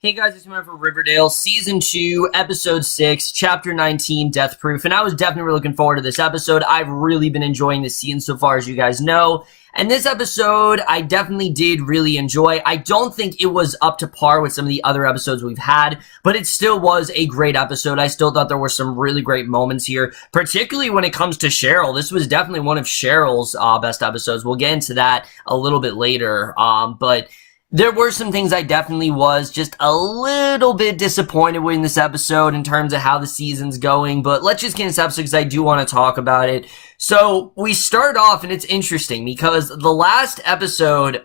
Hey guys, it's Matt for Riverdale, Season 2, Episode 6, Chapter 19, Death Proof, and I was definitely looking forward to this episode. I've really been enjoying this season so far, as you guys know, and this episode, I definitely did really enjoy. I don't think it was up to par with some of the other episodes we've had, but it still was a great episode. I still thought there were some really great moments here, particularly when it comes to Cheryl. This was definitely one of Cheryl's best episodes. We'll get into that a little bit later, but there were some things I definitely was just a little bit disappointed with in this episode in terms of how the season's going, but let's just get into this episode because I do want to talk about it. So, we start off, and it's interesting because the last episode,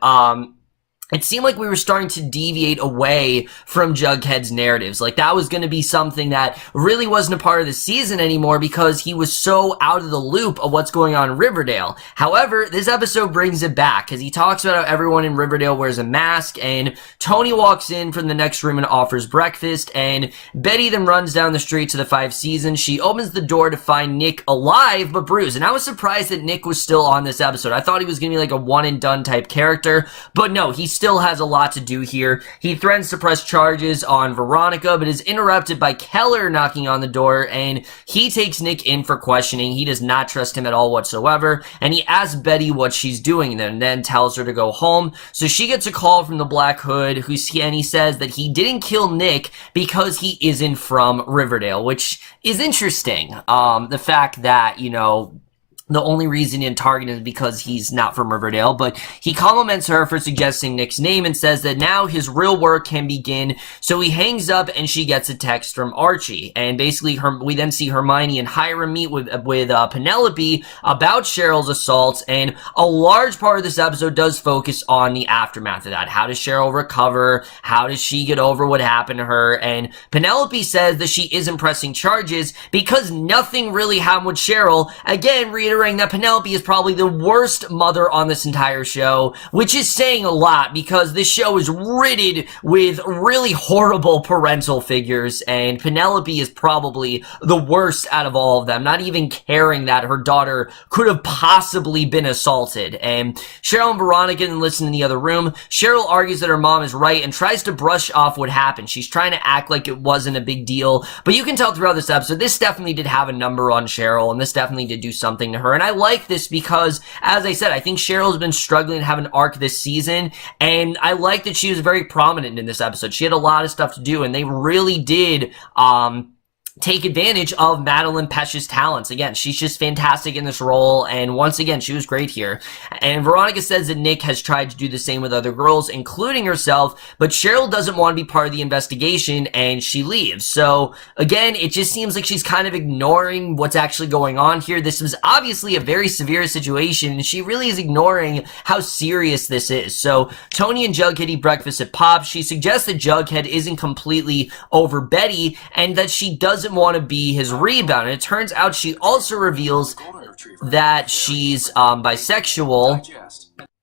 it seemed like we were starting to deviate away from Jughead's narratives. Like, that was going to be something that really wasn't a part of the season anymore because he was so out of the loop of what's going on in Riverdale. However, this episode brings it back because he talks about how everyone in Riverdale wears a mask, and Tony walks in from the next room and offers breakfast, and Betty then runs down the street to the 5 Seasons. She opens the door to find Nick alive but bruised, and I was surprised that Nick was still on this episode. I thought he was going to be like a one-and-done type character, but no, he still has a lot to do here. He threatens to press charges on Veronica, but is interrupted by Keller knocking on the door, and he takes Nick in for questioning. He does not trust him at all whatsoever, and he asks Betty what she's doing and then tells her to go home. So she gets a call from the Black Hood, and he says that he didn't kill Nick because he isn't from Riverdale, which is interesting. The fact that, the only reason he didn't target him is because he's not from Riverdale, but he compliments her for suggesting Nick's name and says that now his real work can begin. So he hangs up and she gets a text from Archie. And basically, we then see Hermione and Hiram meet with Penelope about Cheryl's assault. And a large part of this episode does focus on the aftermath of that. How does Cheryl recover? How does she get over what happened to her? And Penelope says that she isn't pressing charges because nothing really happened with Cheryl. Again, reiterating that Penelope is probably the worst mother on this entire show, which is saying a lot because this show is riddled with really horrible parental figures, and Penelope is probably the worst out of all of them, not even caring that her daughter could have possibly been assaulted. And Cheryl and Veronica then listen in the other room. Cheryl argues that her mom is right and tries to brush off what happened. She's trying to act like it wasn't a big deal, but you can tell throughout this episode, this definitely did have a number on Cheryl, and this definitely did do something to her. And I like this because, as I said, I think Cheryl's been struggling to have an arc this season, and I like that she was very prominent in this episode. She had a lot of stuff to do, and they really did, take advantage of Madelaine Petsch's talents. Again, she's just fantastic in this role, and once again, she was great here. And Veronica says that Nick has tried to do the same with other girls, including herself, but Cheryl doesn't want to be part of the investigation, and she leaves. So, again, it just seems like she's kind of ignoring what's actually going on here. This was obviously a very severe situation, and she really is ignoring how serious this is. So, Tony and Jughead eat breakfast at Pop's. She suggests that Jughead isn't completely over Betty, and that she doesn't want to be his rebound. And it turns out she also reveals that she's bisexual.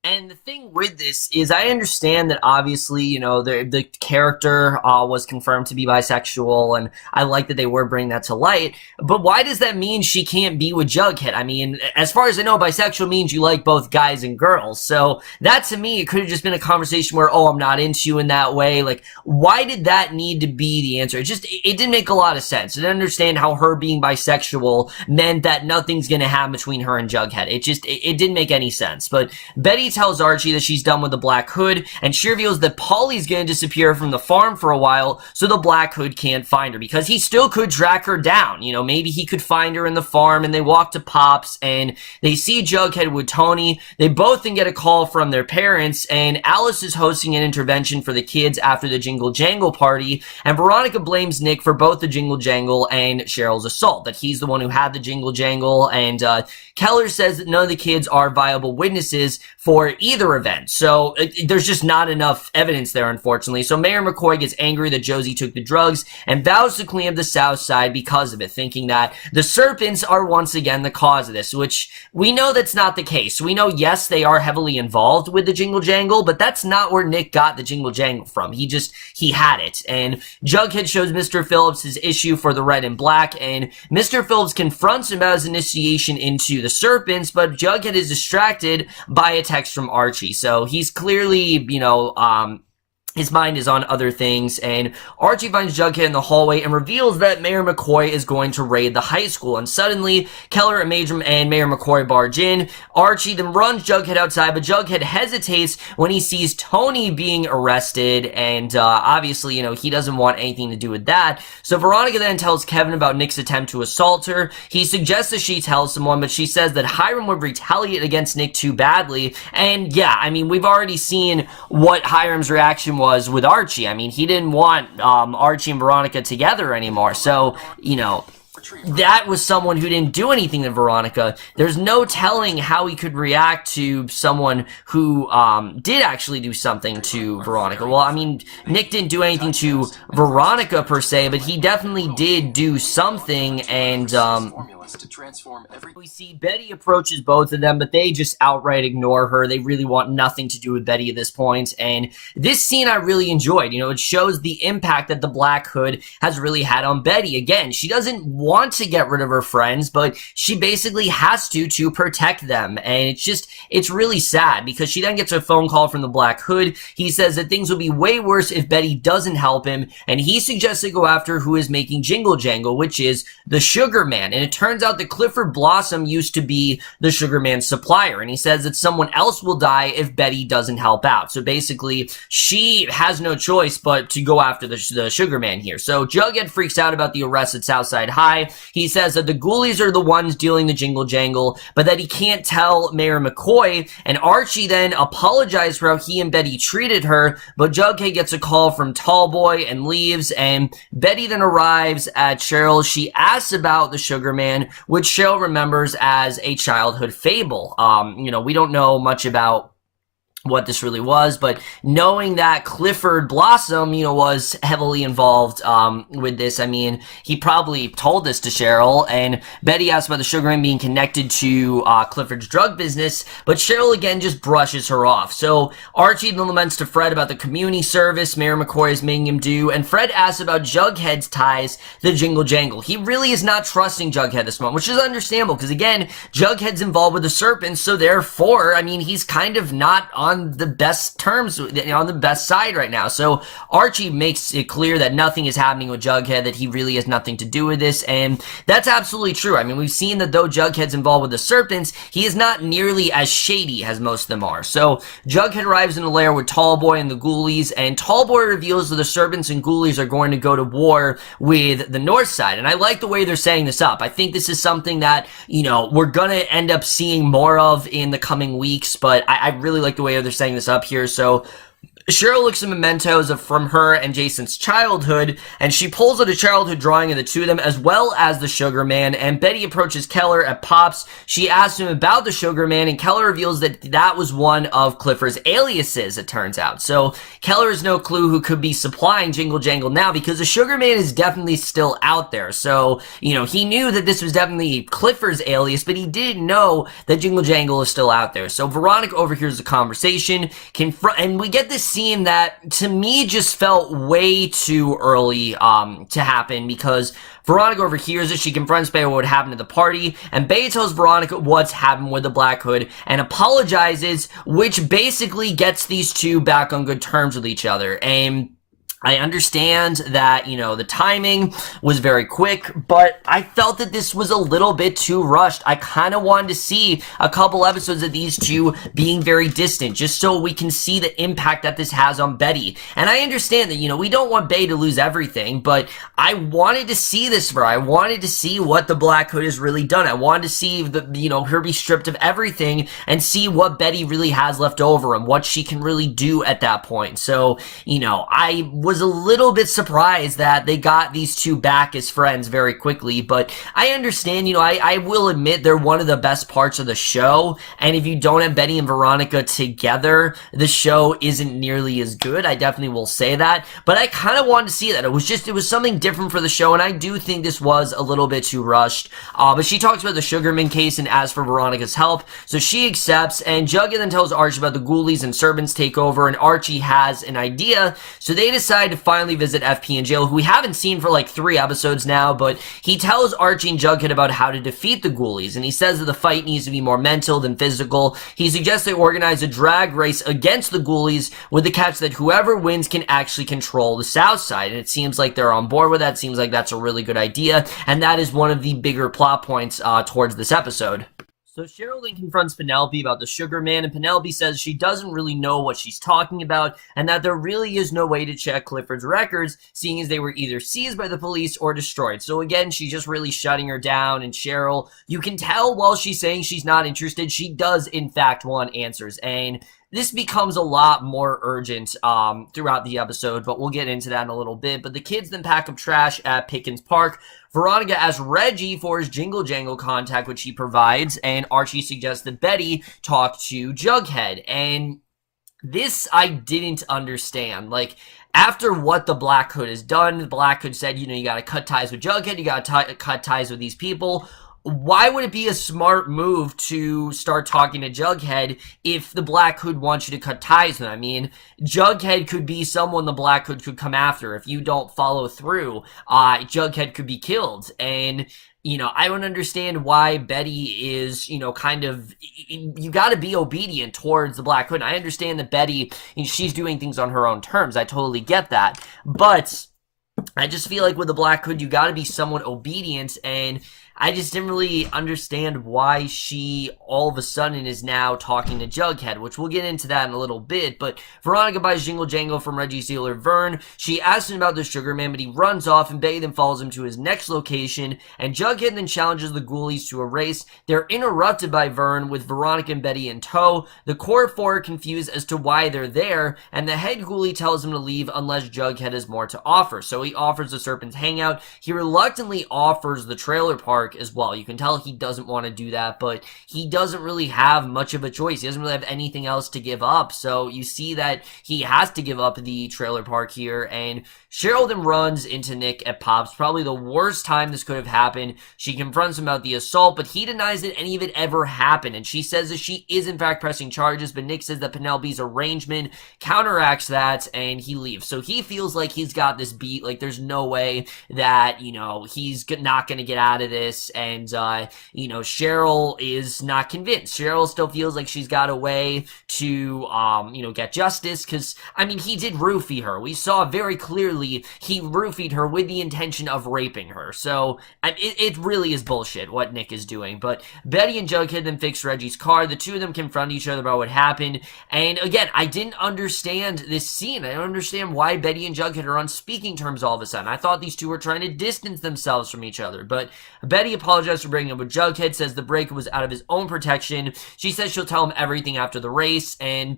And the thing with this is I understand that obviously, the character was confirmed to be bisexual, and I like that they were bringing that to light, but why does that mean she can't be with Jughead? I mean, as far as I know, bisexual means you like both guys and girls, so that to me, it could have just been a conversation where, oh, I'm not into you in that way. Like, why did that need to be the answer? It didn't make a lot of sense. I didn't understand how her being bisexual meant that nothing's gonna happen between her and Jughead. It didn't make any sense. But Betty tells Archie that she's done with the Black Hood, and she reveals that Polly's gonna disappear from the farm for a while, so the Black Hood can't find her, because he still could track her down. Maybe he could find her in the farm, and they walk to Pop's, and they see Jughead with Tony. They both then get a call from their parents, and Alice is hosting an intervention for the kids after the Jingle Jangle party, and Veronica blames Nick for both the Jingle Jangle and Cheryl's assault, that he's the one who had the Jingle Jangle, and Keller says that none of the kids are viable witnesses for either event. So there's just not enough evidence there, unfortunately. So Mayor McCoy gets angry that Josie took the drugs and vows to clean up the South Side because of it, thinking that the serpents are once again the cause of this, which we know that's not the case. We know, yes, they are heavily involved with the Jingle Jangle, but that's not where Nick got the Jingle Jangle from. He had it. And Jughead shows Mr. Phillips his issue for the red and black, and Mr. Phillips confronts him about his initiation into the serpents, but Jughead is distracted by a text from Archie. So he's clearly, his mind is on other things, and Archie finds Jughead in the hallway and reveals that Mayor McCoy is going to raid the high school. And suddenly, Keller and Mayor McCoy barge in. Archie then runs Jughead outside, but Jughead hesitates when he sees Tony being arrested, and obviously, he doesn't want anything to do with that. So Veronica then tells Kevin about Nick's attempt to assault her. He suggests that she tell someone, but she says that Hiram would retaliate against Nick too badly. And yeah, we've already seen what Hiram's reaction was with Archie. He didn't want Archie and Veronica together anymore. So, that was someone who didn't do anything to Veronica. There's no telling how he could react to someone who did actually do something to Veronica. Well, Nick didn't do anything to Veronica per se, but he definitely did do something, and we see Betty approaches both of them, but they just outright ignore her. They really want nothing to do with Betty at this point, and this scene I really enjoyed. It shows the impact that the Black Hood has really had on Betty. Again, she doesn't want to get rid of her friends, but she basically has to protect them, and it's really sad, because she then gets a phone call from the Black Hood. He says that things will be way worse if Betty doesn't help him, and he suggests they go after who is making Jingle Jangle, which is the Sugar Man, and it turns out that Clifford Blossom used to be the Sugar Man's supplier, and he says that someone else will die if Betty doesn't help out. So basically, she has no choice but to go after the Sugar Man here. So Jughead freaks out about the arrest at Southside High. He says that the ghoulies are the ones dealing the Jingle Jangle, but that he can't tell Mayor McCoy, and Archie then apologized for how he and Betty treated her, but Jughead gets a call from Tallboy and leaves, and Betty then arrives at Cheryl. She asks about the Sugar Man, which Cheryl remembers as a childhood fable. We don't know much about what this really was, but knowing that Clifford Blossom, was heavily involved with this, he probably told this to Cheryl, and Betty asked about the Sugar Man being connected to Clifford's drug business, but Cheryl again just brushes her off. So Archie then laments to Fred about the community service Mayor McCoy is making him do, and Fred asks about Jughead's ties to the Jingle Jangle. He really is not trusting Jughead this moment, which is understandable, because again, Jughead's involved with the Serpents, so therefore, he's kind of not on the best terms, on the best side right now. So Archie makes it clear that nothing is happening with Jughead, that he really has nothing to do with this, and that's absolutely true. We've seen that though Jughead's involved with the Serpents, he is not nearly as shady as most of them are. So Jughead arrives in the lair with Tallboy and the Ghoulies, and Tallboy reveals that the Serpents and Ghoulies are going to go to war with the North Side, and I like the way they're setting this up. I think this is something that, we're gonna end up seeing more of in the coming weeks, but I really like the way they're setting this up here. So Cheryl looks at mementos from her and Jason's childhood, and she pulls out a childhood drawing of the two of them, as well as the Sugar Man, and Betty approaches Keller at Pops. She asks him about the Sugar Man, and Keller reveals that that was one of Clifford's aliases, it turns out. So Keller has no clue who could be supplying Jingle Jangle now, because the Sugar Man is definitely still out there. So, he knew that this was definitely Clifford's alias, but he didn't know that Jingle Jangle is still out there. So Veronica overhears the conversation, and we get this scene that to me just felt way too early to happen, because Veronica overhears it. She confronts Bay what happened at the party, and Bay tells Veronica what's happened with the Black Hood and apologizes, which basically gets these two back on good terms with each other. And I understand that, the timing was very quick, but I felt that this was a little bit too rushed. I kind of wanted to see a couple episodes of these two being very distant, just so we can see the impact that this has on Betty. And I understand that, we don't want Bay to lose everything, but I wanted to see this for her. I wanted to see what the Black Hood has really done. I wanted to see her be stripped of everything and see what Betty really has left over and what she can really do at that point. So, I was a little bit surprised that they got these two back as friends very quickly, but I understand, I will admit they're one of the best parts of the show, and if you don't have Betty and Veronica together, the show isn't nearly as good. I definitely will say that, but I kind of wanted to see that. It was something different for the show, and I do think this was a little bit too rushed, but she talks about the Sugarman case and asks for Veronica's help, so she accepts, and Jughead then tells Archie about the Ghoulies and Serpents take over, and Archie has an idea, so they decide decide to finally visit FP in jail, who we haven't seen for like 3 episodes now, but he tells Archie and Jughead about how to defeat the ghoulies, and he says that the fight needs to be more mental than physical. He suggests they organize a drag race against the ghoulies with the catch that whoever wins can actually control the South Side, and it seems like they're on board with that. It seems like that's a really good idea, and that is one of the bigger plot points towards this episode. So Cheryl then confronts Penelope about the Sugar Man, and Penelope says she doesn't really know what she's talking about, and that there really is no way to check Clifford's records, seeing as they were either seized by the police or destroyed. So again, she's just really shutting her down, and Cheryl, you can tell while she's saying she's not interested, she does in fact want answers, and this becomes a lot more urgent throughout the episode, but we'll get into that in a little bit. But the kids then pack up trash at Pickens Park. Veronica asks Reggie for his Jingle Jangle contact, which he provides, and Archie suggests that Betty talk to Jughead. And this I didn't understand. Like, after what the Black Hood has done, the Black Hood said, you gotta cut ties with Jughead, you gotta cut ties with these people. Why would it be a smart move to start talking to Jughead if the Black Hood wants you to cut ties with him? I mean, Jughead could be someone the Black Hood could come after. If you don't follow through, Jughead could be killed. And, I don't understand why Betty is, kind of, you gotta be obedient towards the Black Hood. I understand that Betty, she's doing things on her own terms. I totally get that. But I just feel like with the Black Hood, you gotta be somewhat obedient, and I just didn't really understand why she all of a sudden is now talking to Jughead, which we'll get into that in a little bit. But Veronica buys Jingle Jangle from Reggie's dealer, Vern. She asks him about the Sugar Man, but he runs off, and Betty then follows him to his next location, and Jughead then challenges the ghoulies to a race. They're interrupted by Vern, with Veronica and Betty in tow. The core four are confused as to why they're there, and the head ghoulie tells him to leave unless Jughead has more to offer. So he offers the Serpent's Hangout. He reluctantly offers the trailer park as well. You can tell he doesn't want to do that, but he doesn't really have much of a choice. He doesn't really have anything else to give up, so you see that he has to give up the trailer park here, and Cheryl then runs into Nick at Pop's. Probably the worst time this could have happened. She confronts him about the assault, but he denies that any of it ever happened, and she says that she is in fact pressing charges, but Nick says that Penelope's arrangement counteracts that, and he leaves. So he feels like he's got this beat, like there's no way that, he's not going to get out of this, and, Cheryl is not convinced. Cheryl still feels like she's got a way to, get justice, because, he did roofie her. We saw very clearly he roofied her with the intention of raping her. So, it really is bullshit what Nick is doing. But Betty and Jughead then fix Reggie's car. The two of them confront each other about what happened. And again, I didn't understand this scene. I don't understand why Betty and Jughead are on speaking terms all of a sudden. I thought these two were trying to distance themselves from each other. But Betty apologized for breaking up with Jughead, says the breakup was out of his own protection. She says she'll tell him everything after the race, and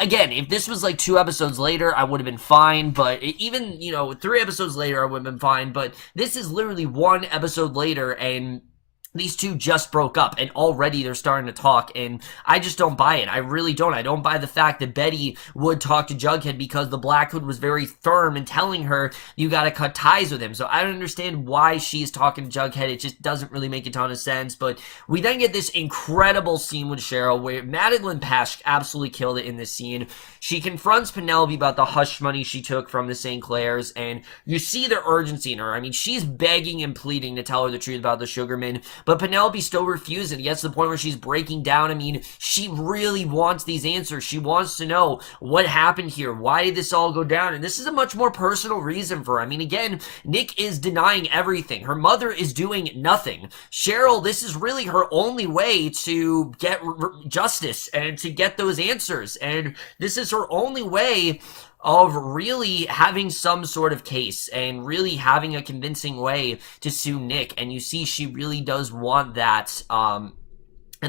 again, if this was like 2 episodes later, I would have been fine, but even, 3 episodes later, I would have been fine, but this is literally 1 episode later, and these two just broke up, and already they're starting to talk, and I just don't buy it. I really don't. I don't buy the fact that Betty would talk to Jughead because the Black Hood was very firm in telling her, you gotta cut ties with him. So I don't understand why she's talking to Jughead. It just doesn't really make a ton of sense, but we then get this incredible scene with Cheryl where Madelaine Petsch absolutely killed it in this scene. She confronts Penelope about the hush money she took from the St. Clairs, and you see the urgency in her. She's begging and pleading to tell her the truth about the Sugarman, but Penelope still refuses. It gets to the point where she's breaking down. She really wants these answers. She wants to know what happened here. Why did this all go down? And this is a much more personal reason for her. Again, Nick is denying everything. Her mother is doing nothing. Cheryl, this is really her only way to get justice and to get those answers. And this is her only way of really having some sort of case and really having a convincing way to sue Nick. And you see she really does want that. And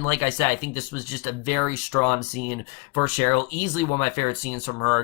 like I said, I think this was just a very strong scene for Cheryl. Easily one of my favorite scenes from her.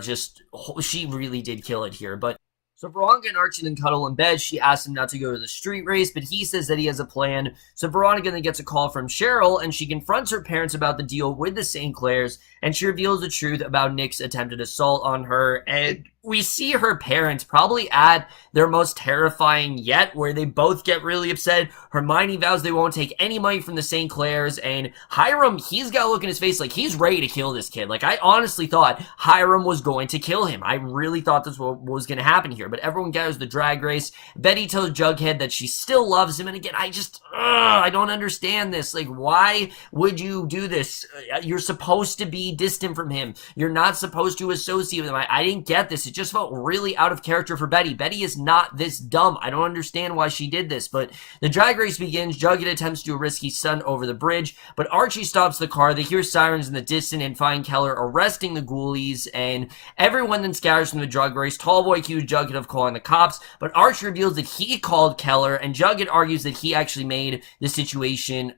She really did kill it here. But so Veronica and Archie then cuddle in bed. She asks him not to go to the street race, but he says that he has a plan. So Veronica then gets a call from Cheryl, and she confronts her parents about the deal with the St. Clairs, and she reveals the truth about Nick's attempted assault on her, and we see her parents probably at their most terrifying yet, where they both get really upset. Hermione vows they won't take any money from the St. Clairs, and Hiram, he's got a look in his face like he's ready to kill this kid. Like, I honestly thought Hiram was going to kill him. I really thought this was going to happen here, but everyone gathers the drag race. Betty tells Jughead that she still loves him, and again, I don't understand this. Like, why would you do this? You're supposed to be distant from him. You're not supposed to associate with him. I didn't get this. It just felt really out of character for Betty. Betty is not this dumb. I don't understand why she did this, but the drag race begins. Jughead attempts to do a risky stunt over the bridge, but Archie stops the car. They hear sirens in the distance and find Keller arresting the ghoulies, and everyone then scatters from the drag race. Tallboy accused Jughead of calling the cops, but Archie reveals that he called Keller, and Jughead argues that he actually made the situation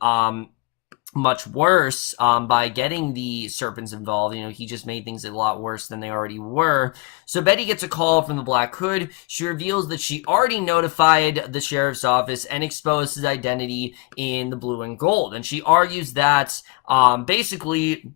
much worse by getting the serpents involved. You know, he just made things a lot worse than they already were. So Betty gets a call from the Black Hood. She reveals that she already notified the sheriff's office and exposed his identity in the blue and gold. And she argues that basically,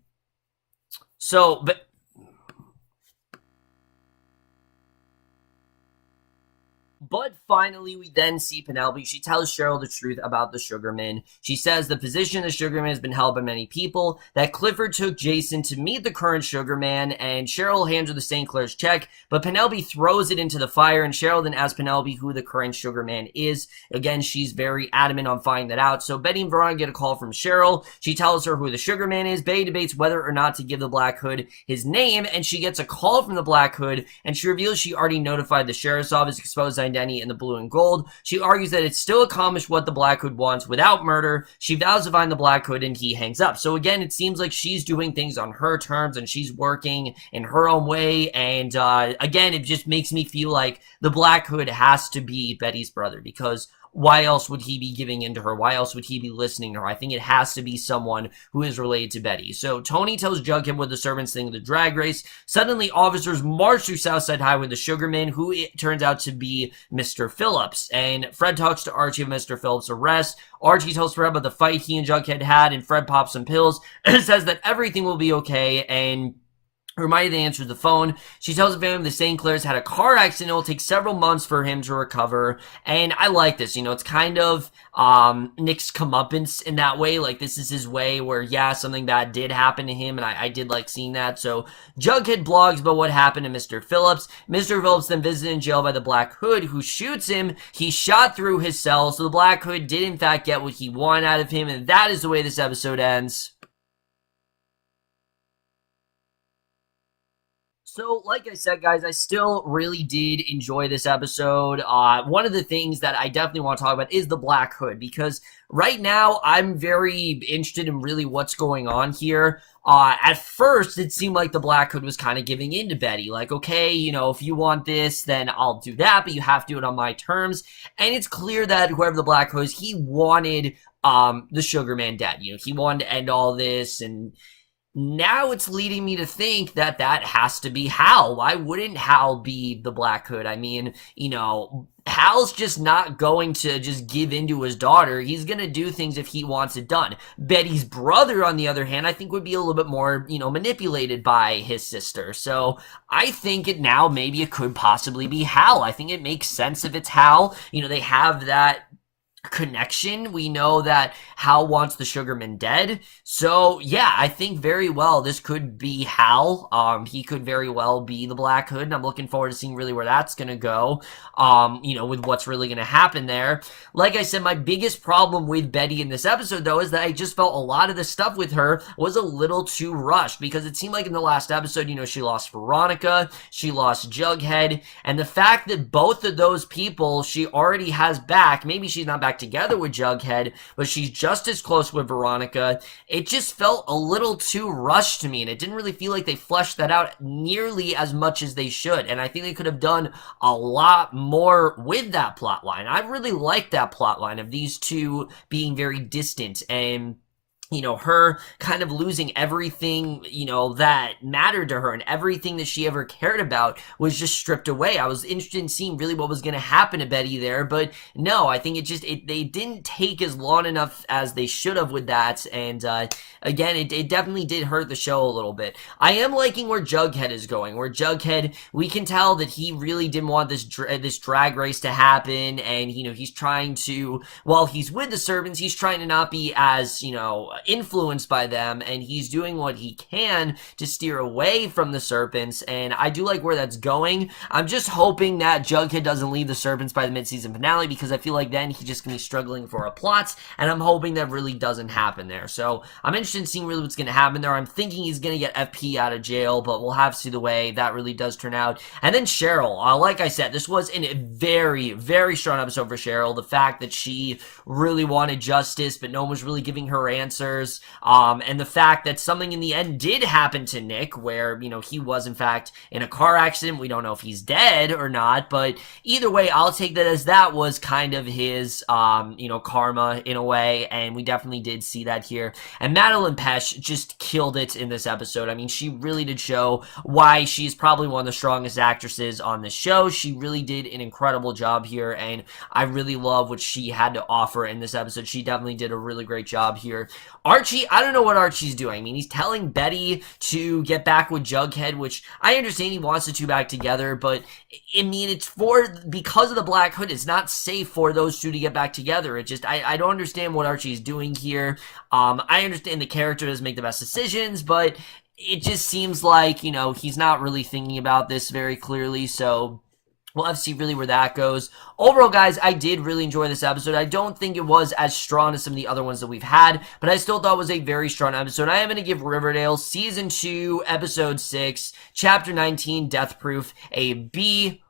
But finally, we then see Penelope. She tells Cheryl the truth about the Sugarman. She says the position of the Sugarman has been held by many people, that Clifford took Jason to meet the current Sugarman, and Cheryl hands her the St. Clair's check, but Penelope throws it into the fire, and Cheryl then asks Penelope who the current Sugarman is. Again, she's very adamant on finding that out. So Betty and Veronica get a call from Cheryl. She tells her who the Sugarman is. Betty debates whether or not to give the Black Hood his name, and she gets a call from the Black Hood, and she reveals she already notified the sheriff's office, exposed identity in the blue and gold. She argues that it's still accomplished what the Black Hood wants without murder. She vows to find the Black Hood, and he hangs up. So again, it seems like she's doing things on her terms, and she's working in her own way, and again, it just makes me feel like the Black Hood has to be Betty's brother, because why else would he be giving in to her? Why else would he be listening to her? I think it has to be someone who is related to Betty. So Tony tells Jughead what the servants think of the drag race. Suddenly, officers march through Southside High with the Sugarman, who it turns out to be Mr. Phillips. And Fred talks to Archie of Mr. Phillips' arrest. Archie tells Fred about the fight he and Jughead had, and Fred pops some pills and says that everything will be okay, and Hermione then answers the phone. She tells the family the St. Clair's had a car accident. It will take several months for him to recover. And I like this. You know, it's kind of Nick's comeuppance in that way. Like, this is his way where, yeah, something bad did happen to him, and I did like seeing that. So Jughead blogs about what happened to Mr. Phillips. Mr. Phillips then visited in jail by the Black Hood, who shoots him. He shot through his cell. So the Black Hood did, in fact, get what he wanted out of him. And that is the way this episode ends. So, like I said, guys, I still really did enjoy this episode. One of the things that I definitely want to talk about is the Black Hood, because right now I'm very interested in really what's going on here. At first, it seemed like the Black Hood was kind of giving in to Betty. Like, okay, you know, if you want this, then I'll do that, but you have to do it on my terms. And it's clear that whoever the Black Hood is, he wanted the Sugarman dead. You know, he wanted to end all this, and now it's leading me to think that that has to be Hal. Why wouldn't Hal be the Black Hood? I mean, you know, Hal's just not going to just give in to his daughter. He's going to do things if he wants it done. Betty's brother, on the other hand, I think would be a little bit more, you know, manipulated by his sister. So I think maybe it could possibly be Hal. I think it makes sense if it's Hal. You know, they have that connection. We know that Hal wants the Sugarman dead. So yeah, I think very well this could be Hal. He could very well be the Black Hood, and I'm looking forward to seeing really where that's gonna go. You know, with what's really gonna happen there. Like I said, my biggest problem with Betty in this episode, though, is that I just felt a lot of the stuff with her was a little too rushed, because it seemed like in the last episode, you know, she lost Veronica, she lost Jughead, and the fact that both of those people she already has back, maybe she's not back together with Jughead, but she's just as close with Veronica. It just felt a little too rushed to me, and it didn't really feel like they fleshed that out nearly as much as they should, and I think they could have done a lot more with that plot line. I really liked that plot line of these two being very distant, and her kind of losing everything, that mattered to her, and everything that she ever cared about was just stripped away. I was interested in seeing really what was going to happen to Betty there, but no, I think they didn't take as long enough as they should have with that, and again, it definitely did hurt the show a little bit. I am liking where Jughead is going, where Jughead, we can tell that he really didn't want this drag race to happen, and, he's trying to, while he's with the servants, he's trying to not be as, influenced by them, and he's doing what he can to steer away from the serpents, and I do like where that's going. I'm just hoping that Jughead doesn't leave the serpents by the mid-season finale, because I feel like then he's just gonna be struggling for a plot, and I'm hoping that really doesn't happen there. So I'm interested in seeing really what's gonna happen there. I'm thinking he's gonna get FP out of jail, but we'll have to see the way that really does turn out. And then Cheryl, like I said, this was a very, very strong episode for Cheryl. The fact that she really wanted justice, but no one was really giving her answers. And the fact that something in the end did happen to Nick, where, he was in fact in a car accident. We don't know if he's dead or not, but either way, I'll take that as that was kind of his, karma in a way, and we definitely did see that here. And Madelaine Petsch just killed it in this episode. I mean, she really did show why she's probably one of the strongest actresses on the show. She really did an incredible job here, and I really love what she had to offer in this episode. She definitely did a really great job here. Archie, I don't know what Archie's doing. I mean, he's telling Betty to get back with Jughead, which I understand he wants the two back together, but I mean, it's because of the Black Hood, it's not safe for those two to get back together. It just, I don't understand what Archie's doing here. I understand the character doesn't make the best decisions, but it just seems like, he's not really thinking about this very clearly, so we'll have to see really where that goes. Overall, guys, I did really enjoy this episode. I don't think it was as strong as some of the other ones that we've had, but I still thought it was a very strong episode. I am going to give Riverdale Season 2, Episode 6, Chapter 19, Death Proof, a B+.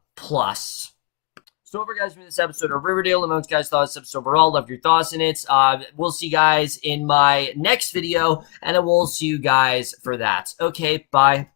So over, guys, for this episode of Riverdale. Let me know what you guys thought of this episode overall. Love your thoughts in it. We'll see you guys in my next video, and I will see you guys for that. Okay, bye.